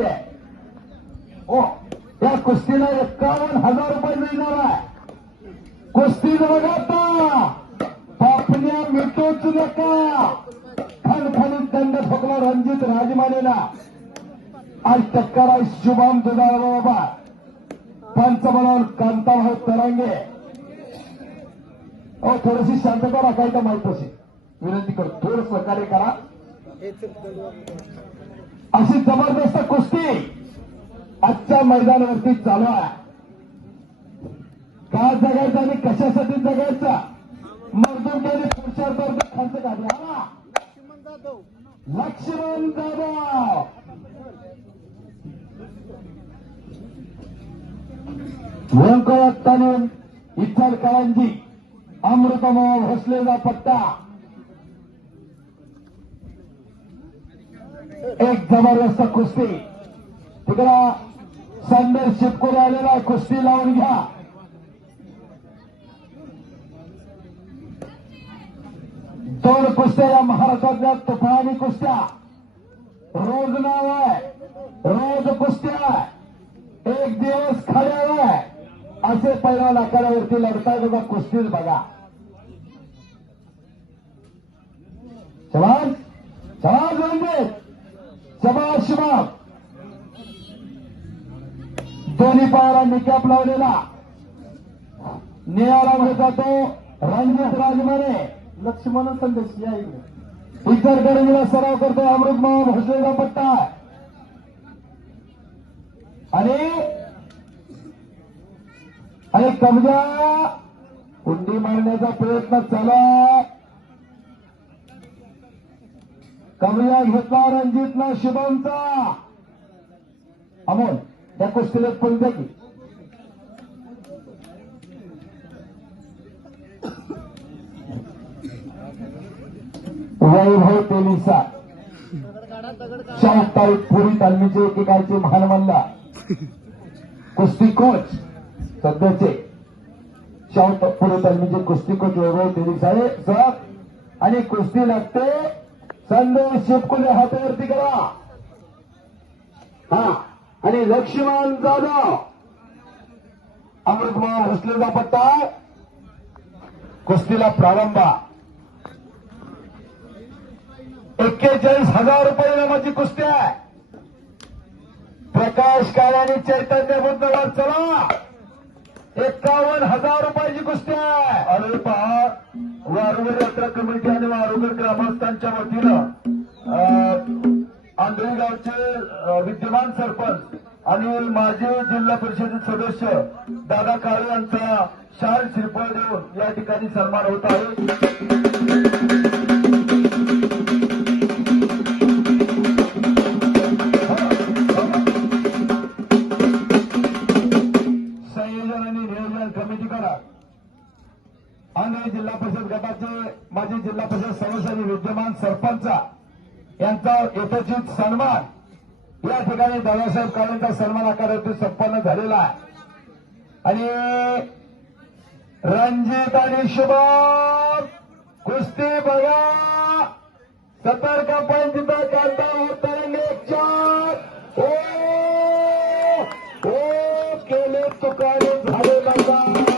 कुस्ती आहे हो त्या कुस्तीला एकावन्न हजार रुपये मिळणार आहे. कुस्ती बघा आता पापण्या मिटूच नका. खणखणीत दंड ठोकला रणजित राजमानेला. आज टक्कर आहे शुभम दुधाळ बाबा पंचमनावर कांताभाऊ तरंगे. अहो थोडीशी शांतता राखायचं असेल विनंती करतो थोडं सहकार्य करा. अशी जबरदस्त कुस्ती आजच्या मैदानावरती चालू आहे. का जगायचं आणि कशासाठी जगायचं? मजदूर केले पुरुषार खर्च काढला काढलं? हा. लक्ष्मण जाधव. व्यंकयत्ताने इतर कळंजी अमृतमोह भोसलेला पट्टा. एक ज़बरदस्त कुस्ती. तिकडा संदेश शिपकोरे आलेला कुस्ती लावून घ्या. दोन कुस्त्या या महाराष्ट्रातल्या तुफानी कुस्त्या. रोज नाव आहे. रोज कुस्त्या एक दिवस खड्यावर आहे. असे पहिल्या लाकडावरती लढताय बघा कुस्तीच बघा. शबाज शबाज रणजित शबाज शिवाब दोन्ही पायाला निकाप लावलेला. निळाला म्हणत जातो. रणजित राजमाने. लक्ष्मण संदेश या इकडे इतर गडीला सराव करतो अमृत मामा भोसलेला पट्टा. आणि आणि कमजा. कुंडी मारण्याचा प्रयत्न चला कमला घेतला रणजितला शुभमचा अमोल त्या कुस्तीला कोणत्या की. वैभव तेलिसा. चार तारीख पुरी तालमीचे एकेकाळचे महान मल्ला. कुस्ती कोच सध्याचे. शाहू पुरी तालमीचे कुस्ती कोच वैभव तेलिसा. हे सर आणि कुस्ती लागते संदेश शिपकुले हातावरती करा. हा आणि लक्ष्मण जाधव. अमृतमान भोसलेचा पट्टा. कुस्तीला प्रारंभ. एक्केचाळीस हजार रुपये नामाची कुस्ती आहे. प्रकाश काळाने चैतन्य बुद्धवार चला. एकावन्न हजार रुपयाची कुस्ती आहे. अरे पहा. वारुगर यात्रा कमिटी आणि वारुगर ग्रामस्थांच्या वतीनं अं, आंधळी गावचे विद्यमान सरपंच आणि माजी जिल्हा परिषद सदस्य दादा काळे यांचा शाल शिरपळ देऊन या ठिकाणी सन्मान होत आहे. आणि जिल्हा परिषद गटाचे माजी जिल्हा परिषद सदस्य आणि विद्यमान सरपंच यांचा यथोचित सन्मान या ठिकाणी दादासाहेब काळेंचा सन्मान आकारावरती संपन्न झालेला आहे. आणि रणजित आणि शुभम कुस्ती बघा. सतर्क पंचित कांदा तरंगे चार. ओ ओ केले तुकाने